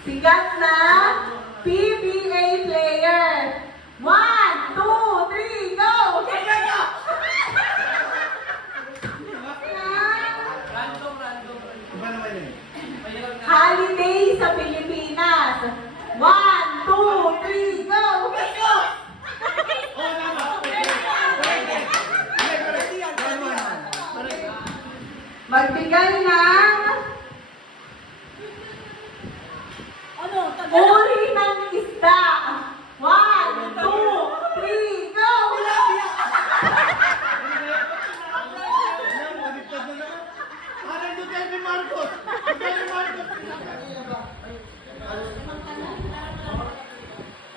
Sigat na PBA player. 1, 2, 3, go! Holiday sa Pilipinas. 1, 2, 3, go! Magbigay ng uri ng isda. 1, 2, 3, go!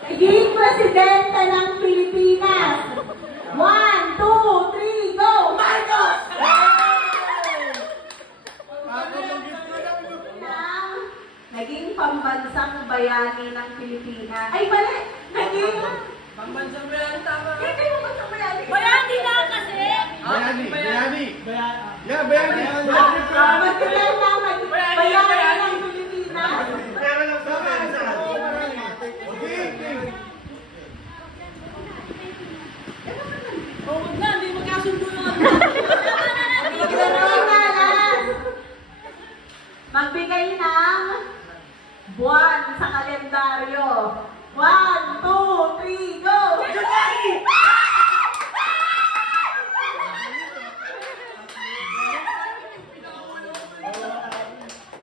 Naging presidente ng Pilipinas. 1, 2, 3, go! Marcos! Naging pambansang bayani ng Pilipinas. Ay, mali! Naging Pambansang bayani, tama. hindi pambansang bayani. Bayani na kasi! Bayani. Yeah, bayani. Magbigay na bayani ng Pilipinas. Pera lang sa akin. Okay. Oh, wag na, hindi magkasundo yung ano. Magbigay ng buwan sa kalendaryo. 1, 2, 3, go! January!